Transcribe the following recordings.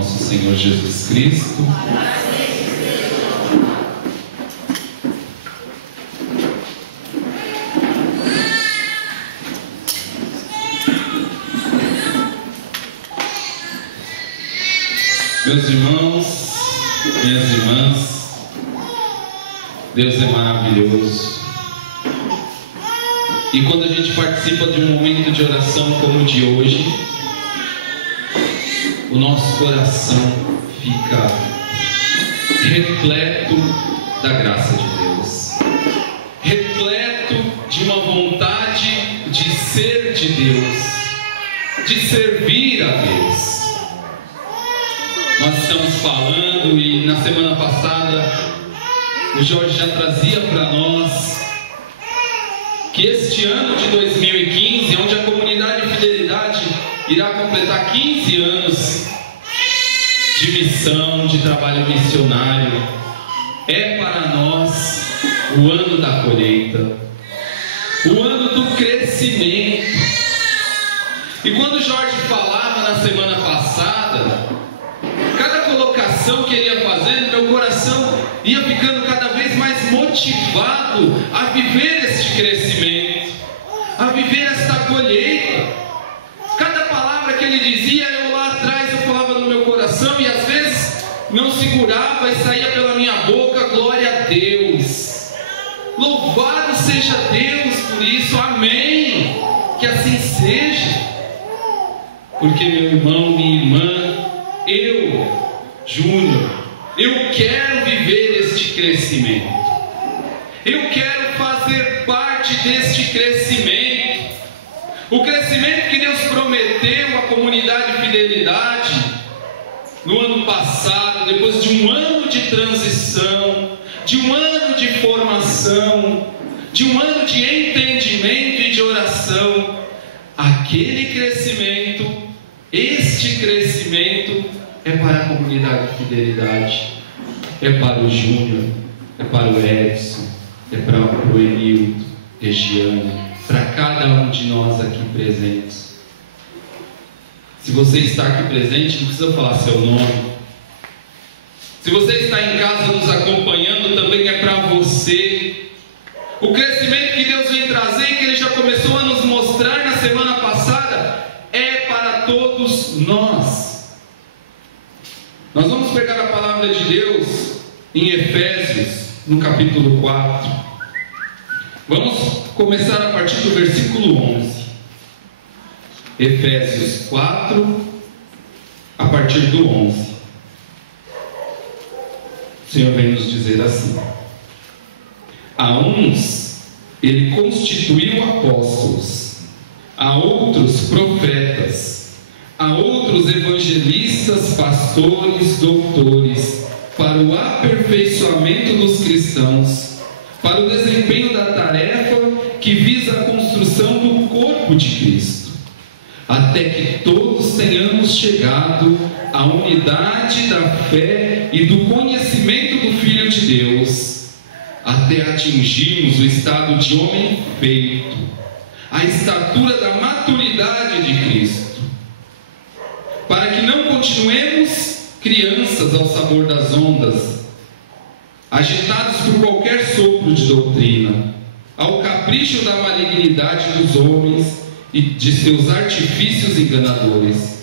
nosso Senhor Jesus Cristo. Meus irmãos, minhas irmãs, Deus é maravilhoso. E quando a gente participa de um momento de oração como o de hoje, o nosso coração fica repleto da graça de Deus, repleto de uma vontade de ser de Deus, de servir a Deus. Nós estamos falando, e na semana passada o Jorge já trazia para nós que este ano de 2015, onde a comunidade Fidelidade irá completar 15 anos de missão, de trabalho missionário, é para nós o ano da colheita, o ano do crescimento. E quando o Jorge falava na semana passada, cada colocação que ele ia fazendo, meu coração ia ficando cada vez mais motivado a viver este crescimento, a viver esta colheita. Cada palavra que ele dizia, eu lá atrás eu falava no meu coração, e às vezes não segurava e saía pela minha boca: glória a Deus, louvado seja Deus por isso, amém, que assim seja. Porque meu irmão, minha irmã, eu, Júnior, eu quero viver este crescimento, eu quero fazer parte deste crescimento, o crescimento que Deus prometeu à comunidade Fidelidade no ano passado, depois de um ano de transição, de um ano de formação, de um ano de entendimento e de oração. Aquele crescimento, este crescimento é para a comunidade Fidelidade, é para o Júnior, é para o Edson, é para o Enildo, Regiane, para cada um de nós aqui presentes. Se você está aqui presente, não precisa falar seu nome. Se você está em casa nos acompanhando, também é para você. O crescimento que Deus vem trazer, que Ele já começou a nos mostrar na semana passada, é para todos nós. Nós vamos pegar a palavra de Deus em Efésios, no capítulo 4. Vamos começar a partir do versículo 11. Efésios 4, a partir do 11. O Senhor vem nos dizer assim: a uns Ele constituiu apóstolos, a outros profetas, a outros evangelistas, pastores, doutores, para o aperfeiçoamento dos cristãos, para o desempenho da tarefa que visa a construção do corpo de Cristo, até que todos tenhamos chegado à unidade da fé e do conhecimento do Filho de Deus, até atingirmos o estado de homem feito, a estatura da maturidade de Cristo, para que não continuemos crianças ao sabor das ondas, agitados por qualquer sopro de doutrina, ao capricho da malignidade dos homens e de seus artifícios enganadores,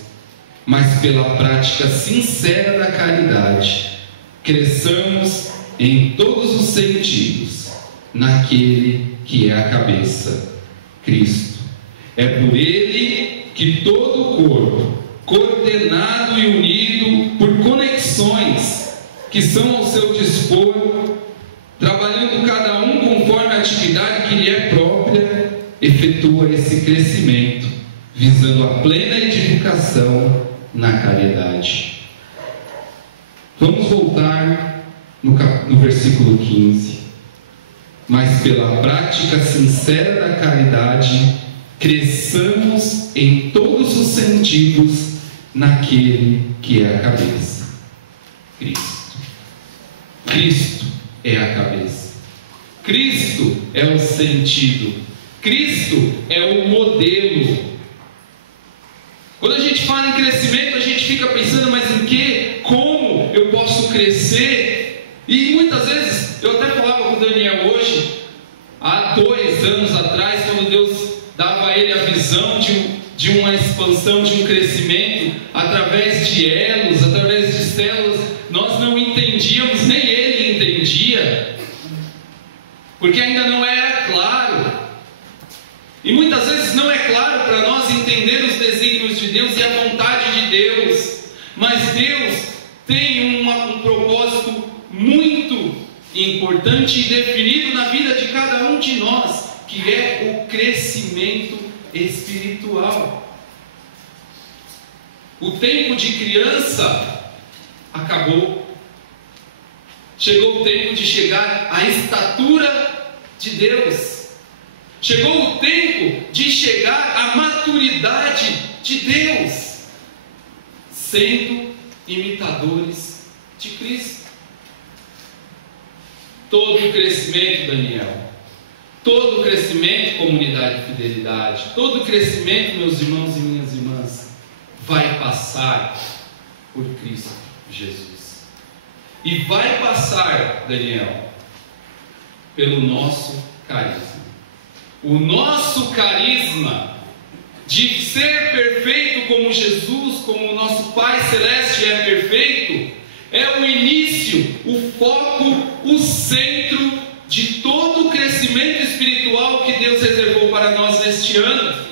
mas pela prática sincera da caridade, cresçamos em todos os sentidos naquele que é a cabeça, Cristo. É por Ele que todo o corpo, coordenado e unido por conexões que são ao seu dispor, trabalhando cada um conforme a atividade que lhe é própria, efetua esse crescimento, visando a plena edificação na caridade. Vamos voltar no versículo 15. Mas pela prática sincera da caridade, cresçamos em todos os sentidos naquele que é a cabeça, Cristo. Cristo é a cabeça, Cristo é o sentido, Cristo é o modelo. Quando a gente fala fala em crescimento, a gente fica pensando, mas em que? Como eu posso crescer? E muitas vezes, eu até falava com o Daniel hoje, há 2 anos atrás, quando Deus dava a ele a visão de uma expansão, de um crescimento, através de elos, através de células, nós não entendíamos, nem ele entendia, porque ainda não era claro. E muitas vezes não é claro para nós entender os desígnios de Deus e a vontade de Deus, mas Deus tem um propósito muito importante e definido na vida de cada um de nós, que é o crescimento espiritual. O tempo de criança acabou. Chegou o tempo de chegar à estatura de Deus. Chegou o tempo de chegar à maturidade de Deus, sendo imitadores de Cristo. Todo o crescimento, Daniel, todo o crescimento, comunidade de fidelidade, todo o crescimento, meus irmãos e minhas irmãs, vai passar por Cristo Jesus. E vai passar, Daniel, pelo nosso carisma. O nosso carisma de ser perfeito como Jesus, como o nosso Pai Celeste é perfeito, é o início, o foco, o centro de todo o crescimento espiritual que Deus reservou para nós neste ano.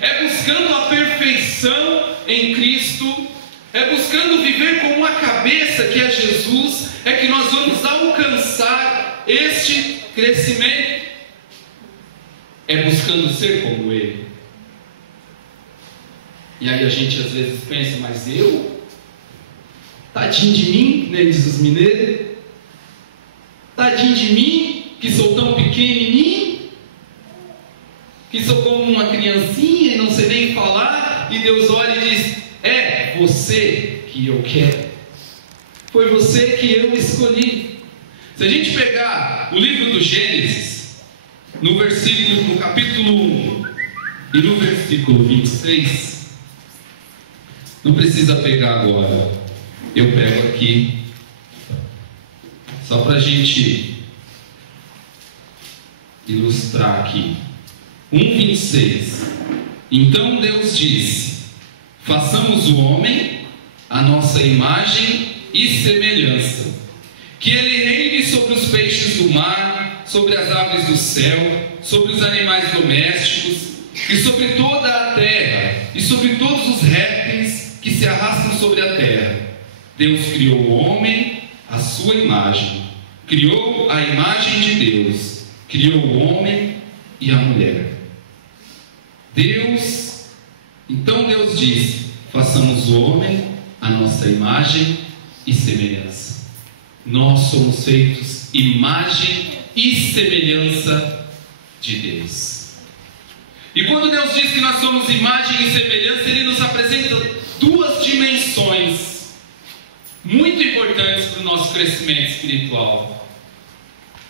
É buscando a perfeição em Cristo, é buscando viver com uma cabeça que é Jesus, é que nós vamos alcançar este crescimento. É buscando ser como Ele. E aí a gente às vezes pensa, mas eu? Tadinho de mim, né, diz os mineiros. Tadinho de mim, que sou tão pequenininho, que sou como uma criancinha e não sei nem falar. E Deus olha e diz, é você que eu quero. Foi você que eu escolhi. Se a gente pegar o livro do Gênesis, no capítulo 1 e no versículo 26, não precisa pegar agora, eu pego aqui, só para a gente ilustrar aqui. 1:26. Então Deus disse: façamos o homem à nossa imagem e semelhança, que ele reine sobre os peixes do mar, sobre as aves do céu, sobre os animais domésticos, e sobre toda a terra, e sobre todos os répteis que se arrastam sobre a terra. Deus criou o homem à sua imagem, criou a imagem de Deus, criou o homem e a mulher. Então Deus disse: façamos o homem à nossa imagem e semelhança. Nós somos feitos imagem e semelhança de Deus. E quando Deus diz que nós somos imagem e semelhança, Ele nos apresenta 2 dimensões muito importantes para o nosso crescimento espiritual.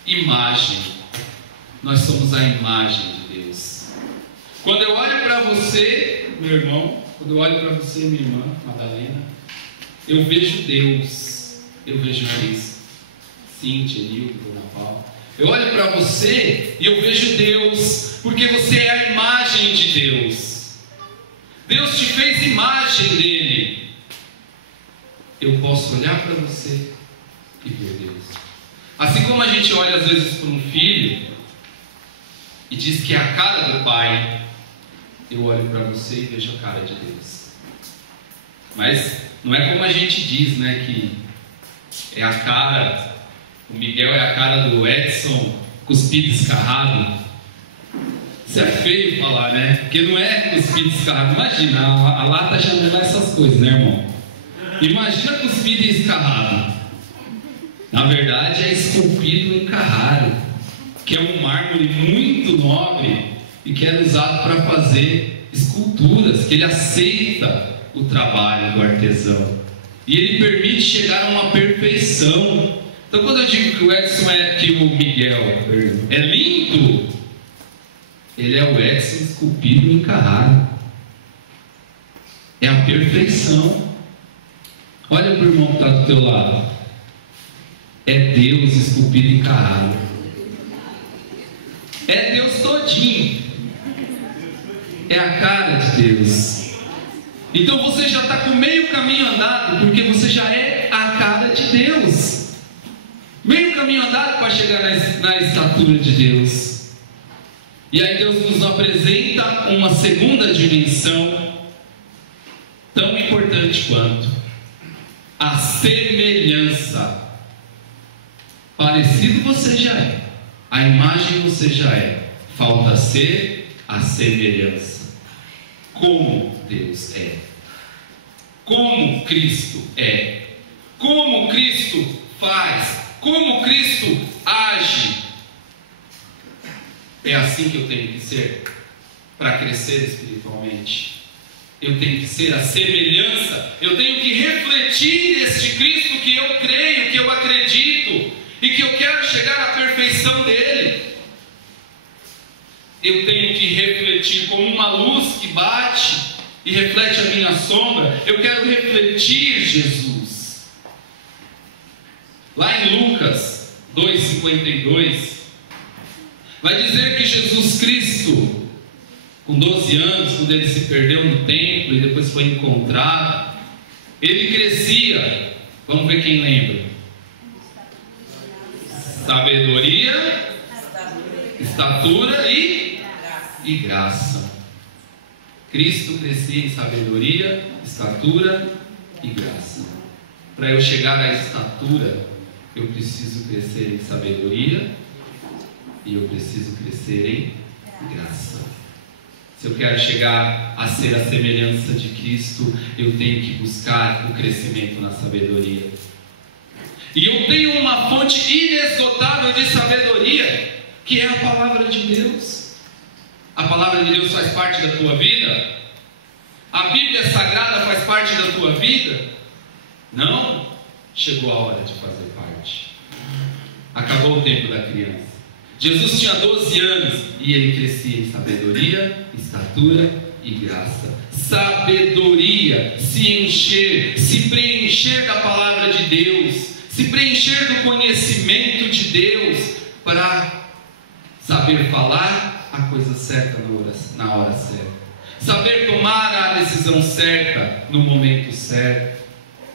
Imagem. Nós somos a imagem de Deus. Quando eu olho para você, meu irmão, quando eu olho para você, minha irmã, Madalena, eu vejo Deus, eu vejo Cristo. Cíntia, Nildo, Dona Paula. Eu olho para você e eu vejo Deus, porque você é a imagem de Deus. Deus te fez imagem dele. Eu posso olhar para você e ver Deus. Assim como a gente olha às vezes para um filho e diz que é a cara do pai, eu olho para você e vejo a cara de Deus. Mas não é como a gente diz, né, que é a cara. O Miguel é a cara do Edson cuspido escarrado. Isso é feio falar, né? Porque não é cuspido escarrado. Imagina, a lata já não dá essas coisas, né, irmão? Imagina cuspido escarrado. Na verdade é esculpido em Carrara, que é um mármore muito nobre e que era usado para fazer esculturas, que ele aceita o trabalho do artesão e ele permite chegar a uma perfeição. Então, quando eu digo que o Edson que o Miguel é lindo, ele é o Edson esculpido em Carrara. é a perfeição. Olha para o irmão que está do teu lado. É Deus esculpido em carralho. É Deus todinho. É a cara de Deus. Então você já está com meio caminho andado, porque você já é a cara de Deus. Meio caminho andado para chegar na estatura de Deus. E aí Deus nos apresenta uma segunda dimensão, tão importante quanto a semelhança. Parecido você já é, a imagem você já é, falta ser a semelhança. Como Deus é, como Cristo é, como Cristo faz, como Cristo age. É assim que eu tenho que ser para crescer espiritualmente. Eu tenho que ser a semelhança, eu tenho que refletir este Cristo que eu creio, que eu acredito e que eu quero chegar à perfeição dele. Eu tenho que refletir como uma luz que bate e reflete a minha sombra. Eu quero refletir Jesus. Lá em Lucas 2,52 vai dizer que Jesus Cristo, com 12 anos, quando ele se perdeu no templo e depois foi encontrado, ele crescia. Vamos ver quem lembra. Sabedoria, estatura e graça. Cristo crescia em sabedoria, estatura e graça. Para eu chegar à estatura, eu preciso crescer em sabedoria e eu preciso crescer em graça. Se eu quero chegar a ser a semelhança de Cristo, eu tenho que buscar o crescimento na sabedoria. E eu tenho uma fonte inesgotável de sabedoria, que é a palavra de Deus. A palavra de Deus faz parte da tua vida? A Bíblia Sagrada faz parte da tua vida? Não? Chegou a hora de fazer parte. Acabou o tempo da criança. Jesus tinha 12 anos e ele crescia em sabedoria, estatura e graça. Sabedoria, se encher, se preencher da palavra de Deus, se preencher do conhecimento de Deus, para saber falar a coisa certa na hora certa, saber tomar a decisão certa no momento certo,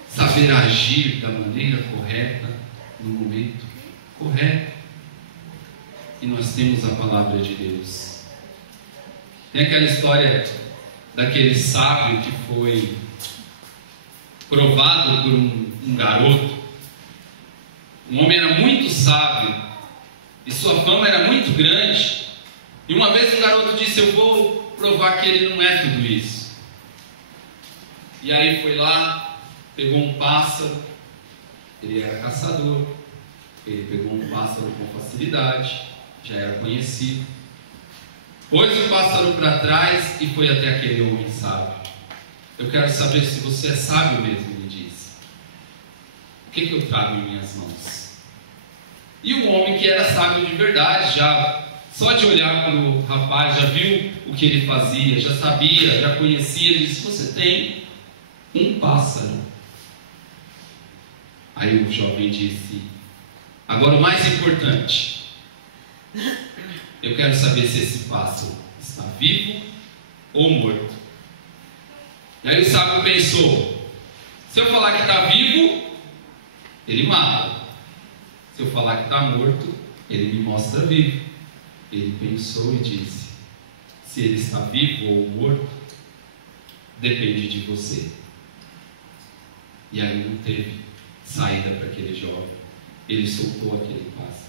saber agir da maneira correta no momento correto. E nós temos a palavra de Deus. Tem aquela história daquele sábio que foi provado por um garoto. Um homem era muito sábio e sua fama era muito grande. E uma vez o garoto disse: eu vou provar que ele não é tudo isso. E aí foi lá, pegou um pássaro. Ele era caçador. Ele pegou um pássaro com facilidade, já era conhecido. Pôs o pássaro para trás e foi até aquele homem sábio. Eu quero saber se você é sábio mesmo, ele disse. O que eu trago em minhas mãos? E o homem que era sábio de verdade, já só de olhar para o rapaz, já viu o que ele fazia, já sabia, já conhecia. Ele disse: você tem um pássaro. Aí o jovem disse: agora o mais importante, eu quero saber se esse pássaro está vivo ou morto. E aí o sábio pensou: se eu falar que está vivo, ele mata. Se eu falar que está morto, ele me mostra vivo. Ele pensou e disse: se ele está vivo ou morto, depende de você. E aí não teve saída para aquele jovem. Ele soltou aquele pássaro.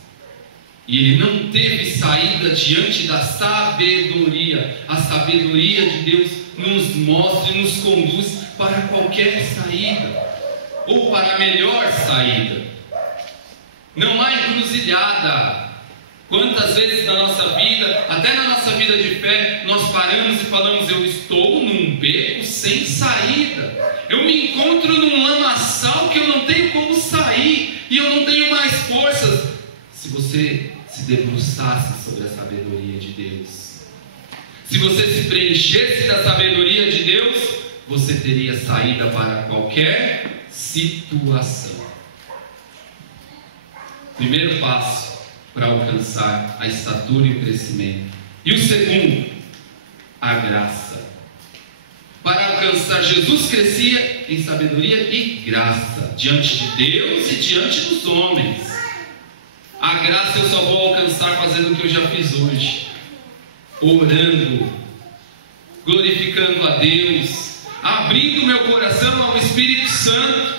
E ele não teve saída diante da sabedoria. A sabedoria de Deus nos mostra e nos conduz para qualquer saída, ou para a melhor saída. Não há encruzilhada. Quantas vezes na nossa vida, até na nossa vida de fé, nós paramos e falamos: eu estou num beco sem saída. Eu me encontro num lamaçal que eu não tenho como sair, e eu não tenho mais forças. Se você se debruçasse sobre a sabedoria de Deus, se você se preenchesse da sabedoria de Deus, você teria saída para qualquer situação. Primeiro passo para alcançar a estatura e o crescimento. E o segundo, a graça. Para alcançar, Jesus crescia em sabedoria e graça, diante de Deus e diante dos homens. A graça eu só vou alcançar fazendo o que eu já fiz hoje, orando, glorificando a Deus, abrindo meu coração ao Espírito Santo.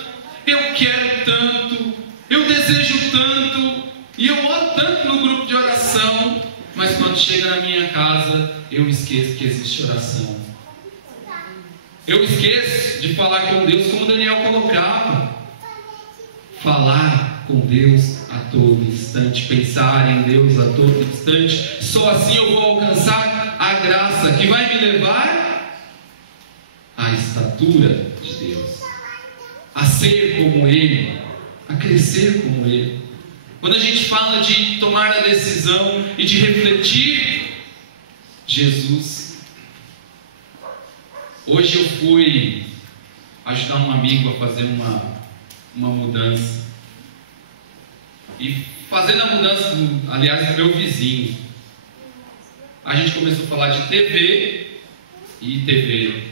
Eu quero tanto, eu desejo tanto, e eu oro tanto no grupo de oração, mas quando chega na minha casa, eu esqueço que existe oração. Eu esqueço de falar com Deus como Daniel colocava. Falar com Deus a todo instante, pensar em Deus a todo instante. Só assim eu vou alcançar a graça que vai me levar à estatura de Deus, a ser como Ele, a crescer como Ele. Quando a gente fala de tomar a decisão e de refletir Jesus, hoje eu fui ajudar um amigo a fazer uma mudança. E fazendo a mudança, aliás, do meu vizinho, a gente começou a falar de TV, e TV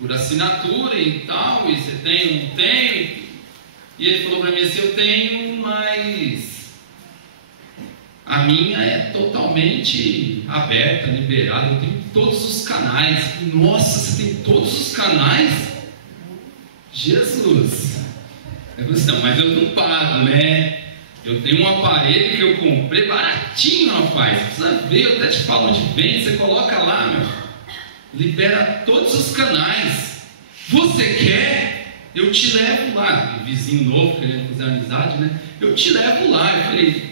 por assinatura e tal, e você tem, não tem. E ele falou para mim assim: eu tenho, mas a minha é totalmente aberta, liberada, eu tenho todos os canais. Nossa, você tem todos os canais? Jesus! Eu falei assim: não, mas eu não pago, né? Eu tenho um aparelho que eu comprei baratinho, rapaz. Precisa ver, eu até te falo onde vem. Você coloca lá, meu, libera todos os canais. Você quer? Eu te levo lá. Vizinho novo, querendo fazer amizade, né? Eu te levo lá. Eu falei: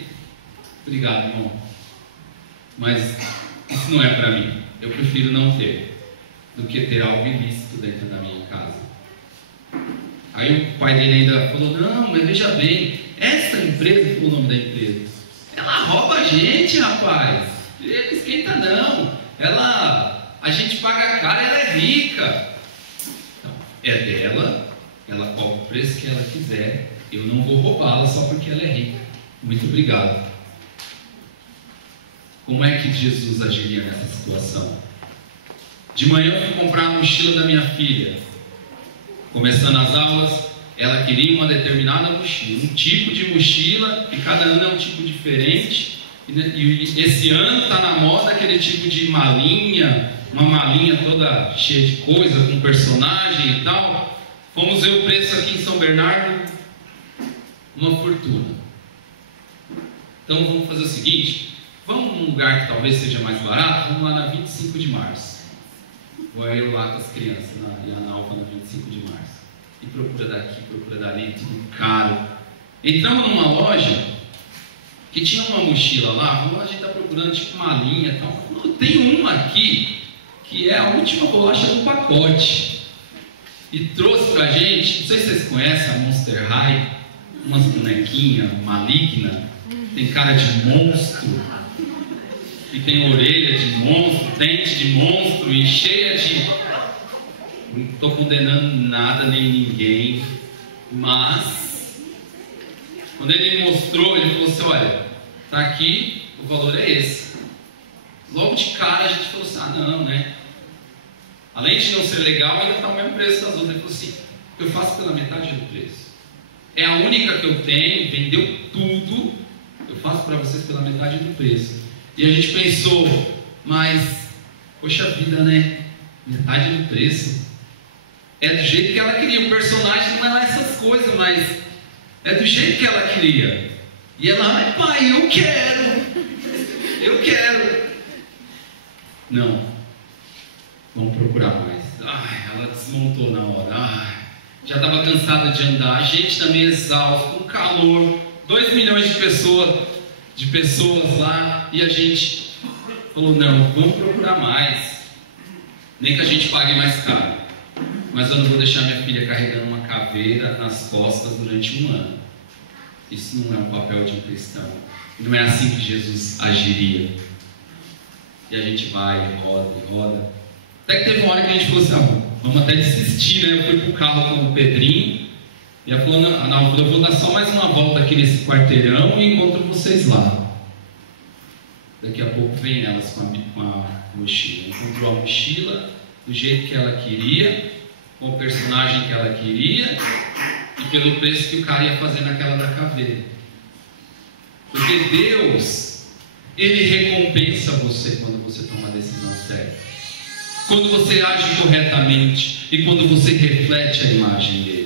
obrigado, irmão, mas isso não é para mim. Eu prefiro não ter do que ter algo ilícito dentro da minha casa. Aí o pai dele ainda falou: não, mas veja bem, essa empresa, o nome da empresa, ela rouba a gente, rapaz. Não esquenta não. A gente paga caro, ela é rica. Então, é dela, ela cobra o preço que ela quiser. Eu não vou roubá-la só porque ela é rica. Muito obrigado. Como é que Jesus agiria nessa situação? De manhã eu fui comprar a mochila da minha filha. Começando as aulas, ela queria uma determinada mochila, um tipo de mochila, e cada ano é um tipo diferente. E esse ano está na moda aquele tipo de malinha, uma malinha toda cheia de coisa, com personagem e tal. Fomos ver o preço aqui em São Bernardo, uma fortuna. Então vamos fazer o seguinte: vamos num lugar que talvez seja mais barato. Vamos lá na 25 de março. Vou eu lá com as crianças, e a Nalva na 25 de março. E procura daqui, procura dali, tudo caro. Entramos numa loja que tinha uma mochila lá. A gente está procurando tipo uma linha e tal. Não, tem uma aqui que é a última bolacha do pacote. E trouxe pra gente, não sei se vocês conhecem a Monster High, umas bonequinhas maligna, tem cara de monstro. E tem orelha de monstro, dente de monstro e cheia de... Não estou condenando nada nem ninguém, mas quando ele mostrou, ele falou assim: olha, tá aqui, o valor é esse. Logo de cara a gente falou assim: ah, não, né? Além de não ser legal, ainda está o mesmo preço das outras. Ele falou assim: eu faço pela metade do preço. É a única que eu tenho, vendeu tudo, eu faço para vocês pela metade do preço. E a gente pensou: mas, poxa vida, né? Metade do preço. É do jeito que ela queria. O personagem não é lá essas coisas, mas é do jeito que ela queria. E ela: ai pai, eu quero. Eu quero. Não. Vamos procurar mais. Ai, ela desmontou na hora. Ai, já estava cansada de andar. A gente também exausto, com calor. 2 milhões de pessoas lá, e a gente falou: não, vamos procurar mais, nem que a gente pague mais caro, mas eu não vou deixar minha filha carregando uma caveira nas costas durante 1 ano. Isso não é um papel de um cristão, não é assim que Jesus agiria. E a gente vai, roda e roda, até que teve uma hora que a gente falou assim: vamos até desistir, né? Eu fui pro carro com o Pedrinho, e ela falou, não, eu vou dar só mais uma volta aqui nesse quarteirão e encontro vocês lá. Daqui a pouco vem elas com a mochila. Encontrou a mochila do jeito que ela queria, com o personagem que ela queria e pelo preço que o cara ia fazer naquela da caveira. Porque Deus, Ele recompensa você quando você toma a decisão certa, quando você age corretamente e quando você reflete a imagem dele.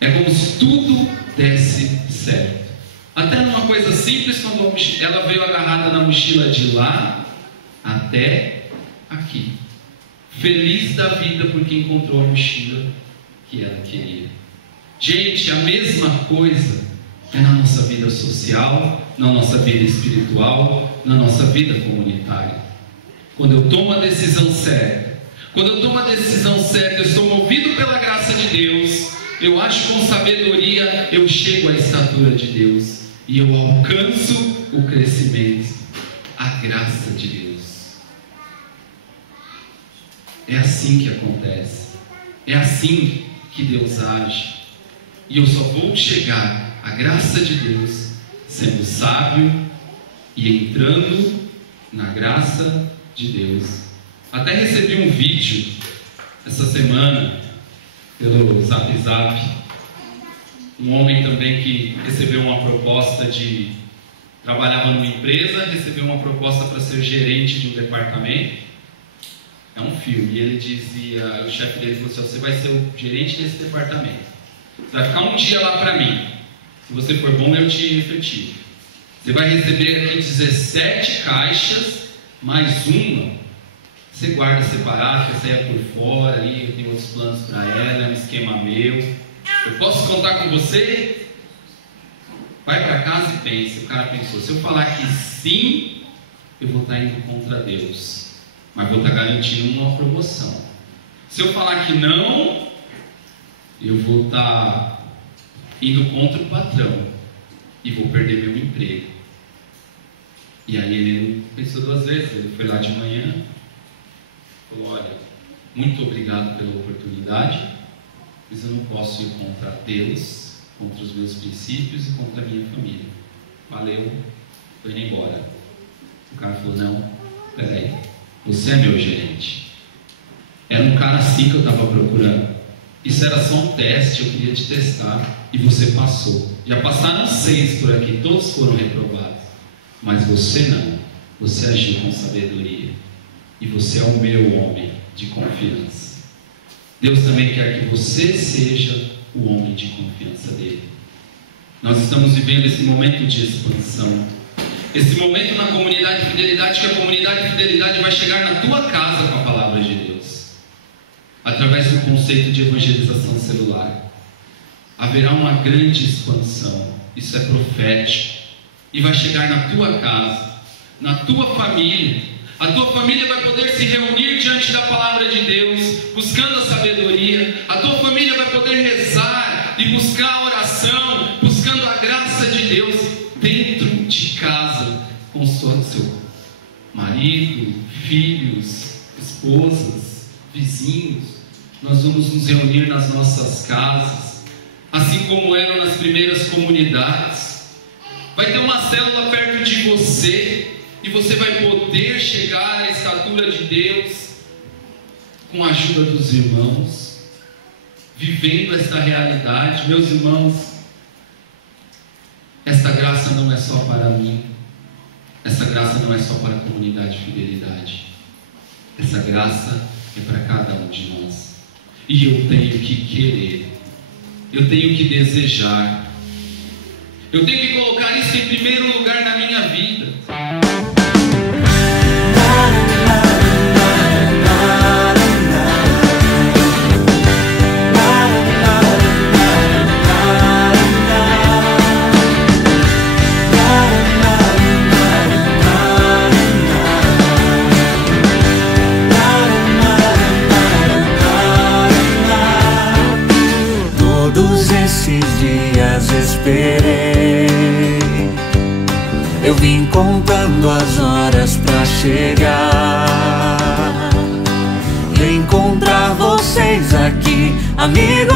É como se tudo desse certo. Até numa coisa simples, quando ela veio agarrada na mochila de lá até aqui, feliz da vida porque encontrou a mochila que ela queria. Gente, a mesma coisa é na nossa vida social, na nossa vida espiritual, na nossa vida comunitária. Quando eu tomo a decisão certa, eu sou movido pela graça de Deus, eu acho com sabedoria, eu chego à estatura de Deus e eu alcanço o crescimento, a graça de Deus. É assim que acontece, é assim que Deus age, e eu só vou chegar à graça de Deus sendo sábio e entrando na graça de Deus. Até recebi um vídeo essa semana pelo Zap, um homem também que recebeu uma proposta de... trabalhava numa empresa, recebeu uma proposta para ser gerente de um departamento. É um filme, e ele dizia, o chefe dele falou assim, você vai ser o gerente desse departamento, você vai ficar um dia lá para mim, se você for bom eu te efetivo, você vai receber aqui 17 caixas, mais uma você guarda separado, você saia por fora, aí eu tenho outros planos para ela, é um esquema meu, eu posso contar com você? Vai para casa e pense. O cara pensou, se eu falar que sim, eu vou estar indo contra Deus, mas vou estar garantindo uma promoção. Se eu falar que não, eu vou estar indo contra o patrão e vou perder meu emprego. E aí ele não pensou duas vezes, ele foi lá de manhã, falou, olha, muito obrigado pela oportunidade, mas eu não posso ir contra Deus, contra os meus princípios e contra a minha família. Valeu, estou indo embora. O cara falou, não, peraí, você é meu gerente. Era um cara assim que eu estava procurando. Isso era só um teste, eu queria te testar, e você passou. Já passaram 6 por aqui, todos foram reprovados, mas você não, você agiu com sabedoria, e você é o meu homem de confiança. Deus também quer que você seja o homem de confiança dele. Nós estamos vivendo esse momento de expansão, esse momento na comunidade de fidelidade, que a comunidade de fidelidade vai chegar na tua casa com a palavra de Deus, através do conceito de evangelização celular. Haverá uma grande expansão, isso é profético, e vai chegar na tua casa, na tua família. A tua família vai poder se reunir diante da palavra de Deus, buscando a sabedoria. A tua família vai poder rezar e buscar a oração, buscando a graça de Deus dentro de casa, com seu marido, filhos, esposas, vizinhos. Nós vamos nos reunir nas nossas casas, assim como eram nas primeiras comunidades. Vai ter uma célula perto de você, e você vai poder chegar à estatura de Deus com a ajuda dos irmãos, vivendo esta realidade. Meus irmãos, esta graça não é só para mim, essa graça não é só para a comunidade de fidelidade, essa graça é para cada um de nós, e eu tenho que querer, eu tenho que desejar, eu tenho que colocar isso em primeiro lugar na minha vida. Esperei, eu vim contando as horas pra chegar, encontrar vocês aqui, amigo